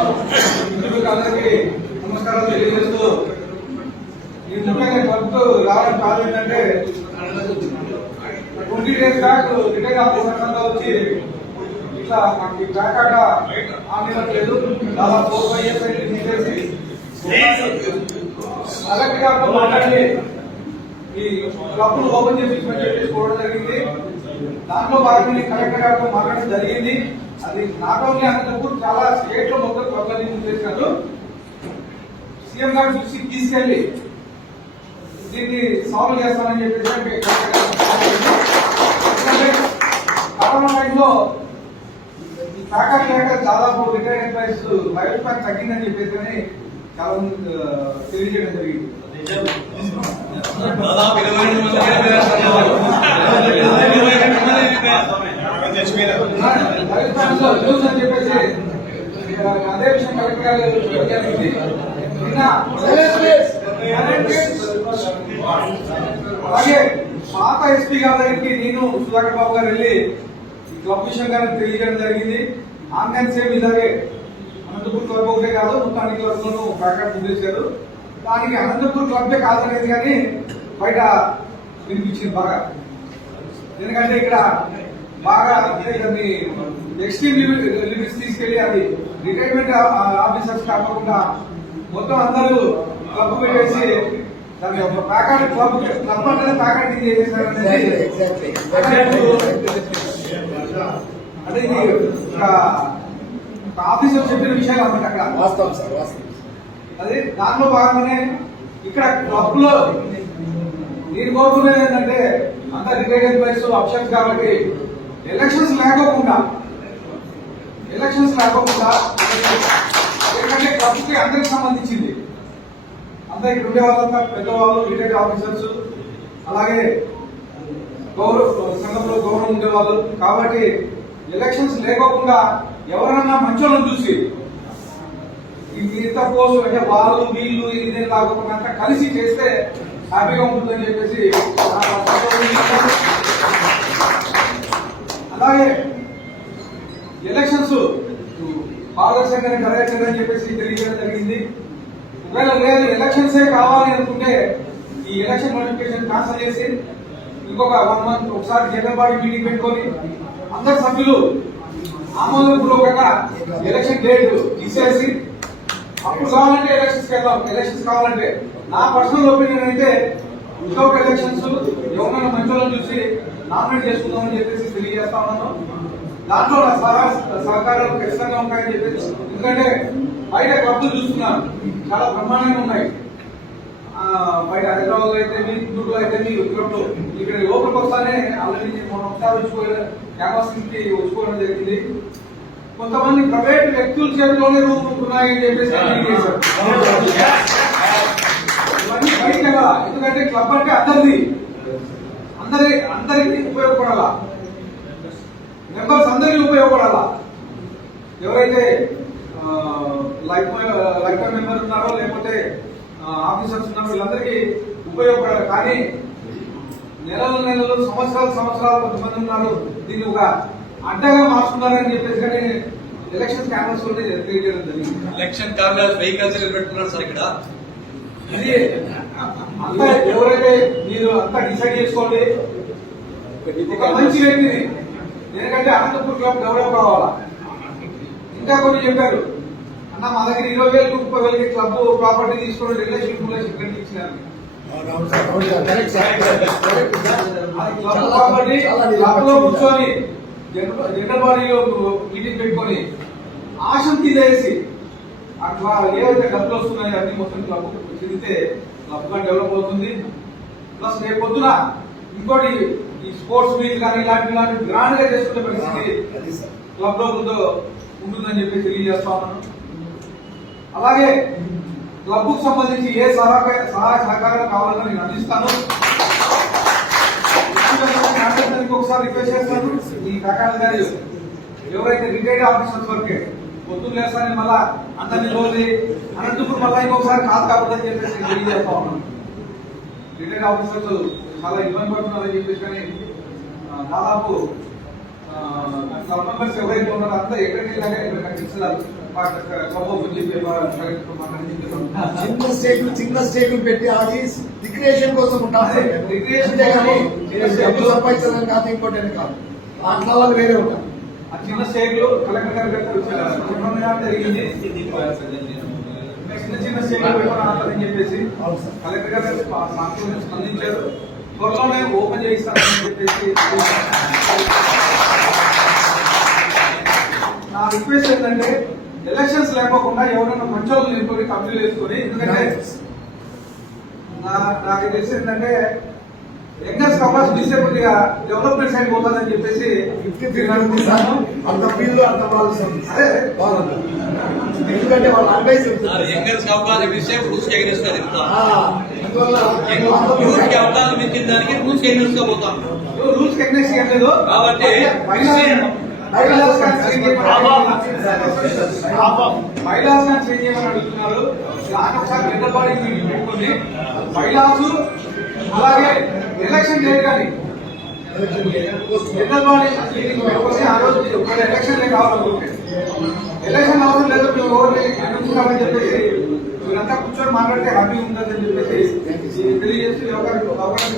అందరికీ నమస్కారాలు తెలియజేస్తూ నిజమైన క్లబ్ రావడం కాదు ఏంటంటే 20 days బ్యాక్ రిటైర్ ఆఫీసర్గా వచ్చి ఇట్లా మాకు బ్యాక్ ఆట ఆమెలేదు దాదాపు 4-5 years అయింది తీసేసి కలెక్టర్ గారితో మాట్లాడి ఈ క్లబ్ ను ఓపెన్ చేసుకోవడం జరిగింది. దాంట్లో భాగంగా కలెక్టర్ గారితో మాట్లాడడం జరిగింది. అది నాట్ ఓన్లీ అనంతపూర్, చాలా స్టేట్ లో మొత్తం క్లబ్లని చేసినట్టు సీఎం గారు చూసి తీసుకెళ్లి దీన్ని సాల్వ్ చేస్తామని చెప్పేసి కరోనా టైంలో ఫ్యాకల్టీ లేక దాదాపు రిటైర్డ్ ఎంప్లాయీస్ లైఫ్ స్పాన్ తగ్గిందని చెప్పేసి చాలా మంది తెలియజేయడం జరిగింది. చెప్పేసి అదే విషయం కలెక్టర్ గారు అలాగే పాత ఎస్పీ గారి దగ్గరికి నేను సుధాకర్ బాబు గారు వెళ్ళి క్లబ్ విషయం గారికి తెలియజేయడం జరిగింది. ఆన్లైన్ సేమ్ ఇలాగే అనంతపూర్ క్లబ్ ఒకటే కాదు, మొత్తం అన్ని క్లబ్ లోనూ ప్యాకెట్ చేశారు. దానికి అనంతపూర్ క్లబ్ కాదనేది కానీ బయట వినిపించింది బాగా. ఎందుకంటే ఇక్కడ బాగా దాన్ని ఎక్స్ట్రీమ్ లిమిట్స్ తీసుకెళ్లి అది రిటైర్మెంట్ ఆఫీసర్స్ కాకుండా మొత్తం అందరూ క్లబ్ పెట్టేసి దాన్ని ఒక ప్యాకెట్ క్లబ్ అంటే ప్యాకెట్ చేసేసారు అనేది అంటే ఇది ఆఫీసర్ చెప్పిన విషయాలు అన్నమాట. అక్కడ వాస్తవం సార్, వాస్తవం. అదే దాంట్లో భాగంగానే ఇక్కడ క్లబ్ లో నేను కోరుకునేది ఏంటంటే అంత రిటైర్డ్ ఎంప్లాయీస్ ఆప్షన్స్ కాబట్టి ఎలక్షన్స్ లేకోకుండా ఎందుకంటే క్లబ్ కి అందరికి సంబంధించింది. అంతా ఇక్కడ ఉండే వాళ్ళంతా పెద్దవాళ్ళు, రిటైర్డ్ ఆఫీసర్స్, అలాగే సంఘంలో గౌరవం ఉండేవాళ్ళు కాబట్టి ఎలక్షన్స్ లేకోకుండా ఎవరన్నా మంచోళ్ళని చూసి మిగతా పోస్ట్ అంటే వాళ్ళు వీళ్ళు ఇదే కాకుండా అంతా కలిసి చేస్తే హ్యాపీగా ఉంటుందని చెప్పేసి అలాగే ఎలక్షన్స్ పారదర్శకంగా జరగచ్చని చెప్పేసి తెలియజేయడం జరిగింది. ఒకవేళ లేదు ఎలక్షన్సే కావాలి అనుకుంటే ఈ ఎలక్షన్ నోటిఫికేషన్ క్యాన్సల్ చేసి ఇంకొక 1 month ఒకసారి జనరల్ బాడీ మీటింగ్ పెట్టుకొని అందరు సభ్యులు ఆమోదపూర్వకంగా ఎలక్షన్ డేట్ ఇచ్చేసి అప్పుడు కావాలంటే ఎలక్షన్స్ వెళ్దాం. ఎలక్షన్స్ కావాలంటే నా పర్సనల్ ఒపీనియన్ అయితే వితౌట్ ఎలక్షన్స్ ఎవరైనా మంచోళ్ళని చూసి నామినేట్ చేసుకుందామని చెప్పేసి తెలియజేస్తా ఉన్నాను. దాంట్లో నా సహకారాలు ఖచ్చితంగా ఉంటాయని చెప్పేసి, ఎందుకంటే బయట క్లబ్లు చూస్తున్నాను చాలా బ్రహ్మాండంగా ఉన్నాయి. బయట హైదరాబాద్ అయితే గుంటూరులో అయితే క్లబ్లు ఇక్కడ లోపలికి వస్తానే ఆల్రెడీ మనం ఒకసారి వచ్చుకోవడం జరిగింది. కొంతమంది ప్రైవేట్ వ్యక్తుల చేతిలోనే రూమ్ ఉంటున్నాయని చెప్పేసి ఇవన్నీ బయట కదా. ఎందుకంటే క్లబ్ అంటే అందరికి ఉపయోగపడాలా, మెంబర్స్ అందరికీ ఉపయోగపడాలా. ఎవరైతే లైఫ్ టైం మెంబర్ ఉన్నారో లేకపోతే ఆఫీసర్స్ ఉన్నారో వీళ్ళందరికీ ఉపయోగపడాలి. కానీ నెలలు సంవత్సరాలు కొంతమంది ఉన్నారు, దీన్ని ఒక అడ్డగా మార్చుకున్నారని చెప్పేసి కానీ ఎలక్షన్ క్యాన్వస్ తెలియజేయడం జరిగింది. ఎలక్షన్ క్యాన్వస్ వెహికల్స్ పెట్టుకున్నారు సార్ ఇక్కడ. ఇది అంతా ఎవరైతే మీరు అంతా డిసైడ్ చేసుకోండి. ఒక మంచి వ్యక్తిని, ఎందుకంటే అనంతపూర్ క్లబ్ డెవలప్ కావాలా. ఇంకా కొన్ని చెప్పారు అన్న మా దగ్గర 20,000 30,000 క్లబ్ ప్రాపర్టీ తీసుకుని రిలేషన్ ఇచ్చినారు. క్లబ్ లో కూర్చొని జనరల్ బాడీలో మీటింగ్ పెట్టుకొని ఆశం తీసేసి అట్లా ఏవైతే డబ్బులు వస్తున్నాయో అన్ని మొత్తం క్లబ్ చెందితే క్లబ్ గా డెవలప్ అవుతుంది. ప్లస్ రేపు పొద్దున ఇంకోటి ఈ స్పోర్ట్స్ మీట్ కానీ ఇలాంటి గ్రాండ్ గా చేసుకునే పరిస్థితి క్లబ్ లో ఉంటుందని చెప్పి తెలియజేస్తా ఉన్నాను. అలాగే క్లబ్ కు సంబంధించి ఏ సహాయ సహకారాలు కావాలని నేను అందిస్తాను. ఒకసారి రిక్వెస్ట్ చేస్తాను, ఈ ప్రకాశ్ గారు ఎవరైతే రిటైర్డ్ ఆఫీసర్స్ వరకే పొద్దున్న లేస్తానే మళ్ళా అందరినీ రోజు అనంతపూర్ మళ్ళా ఇంకొకసారి కాదు కాకూడదని చెప్పేసి తెలియజేస్తా ఉన్నాను. రిటైర్డ్ ఆఫీసర్స్ చాలా ఇబ్బంది పడుతున్నారని చెప్పేసి కానీ దాదాపు క్లబ్ మెంబర్స్ ఎవరైతే ఉన్నారో అంతా ఎక్కడికి వెళ్ళాక ఇక్కడ కట్టించాలి. చిన్న స్టేట్లు పెట్టి ఆడి రిక్రియేషన్ కోసం ఉంటాం అదే, recreation అంతేగాని కోసం డబ్బు సంపాదించాలని కాదు ఇంకోటి కాదు అట్లా వాళ్ళు వేరే ఉంటారు. ఆ చిన్న స్టేట్లు కలెక్టర్ గారి దగ్గర చెప్పడం జరిగింది. చిన్న చిన్న స్టేట్లు పెట్టాలని చెప్పేసి అవును సార్. కలెక్టర్ గారు మాకు స్పందించారు. త్వరలోనే ఓపెన్ చేయిస్తారని చెప్పేసి నా రిక్వెస్ట్ ఏంటంటే ఎలక్షన్స్ లేకోకుండా ఎవరైనా మంచి వాళ్ళు నింపుకొని కంప్లీట్ చేసుకొని, ఎందుకంటే నాకు తెలిసి ఏంటంటే యంగర్స్ కెపాసిటీ ఇస్తే కొద్దిగా డెవలప్మెంట్ సైడ్ పోతుందని చెప్పేసి అంత వీళ్ళు అంత వాళ్ళు అదే బాగుంటుంది. ఎందుకంటే వాళ్ళు అడ్వైస్ యంగర్స్ కావాలి విషయ రూల్స్ ఎగరేస్తారు అందువల్ల యూత్ అవతారం ఇచ్చిన దానికి రూల్స్ ఎగరేస్తూ పోతాం. రూల్స్ టెక్నిక్స్ ఏం లేదు కాబట్టి మహిళాస్ చేంజ్ చేయమని అడుగుతున్నారు. దాని ఒకసారి జనరల్ బాడీ మీటింగ్ పెట్టుకొని మహిళాస్ అలాగే ఎలక్షన్ డేట్ కానీ జనరల్ బాడీ మీటింగ్ పెట్టుకొని ఆ రోజు ఒక ఎలక్షన్ కావాలనుకుంటే ఎలక్షన్ అవసరం లేదు, మేము ఎవరిని ఎన్నుకుంటామని చెప్పేసి మీరంతా కూర్చొని మాట్లాడితే హ్యాపీ ఉంటుందని చెప్పేసి తెలియజేసి అవకాశం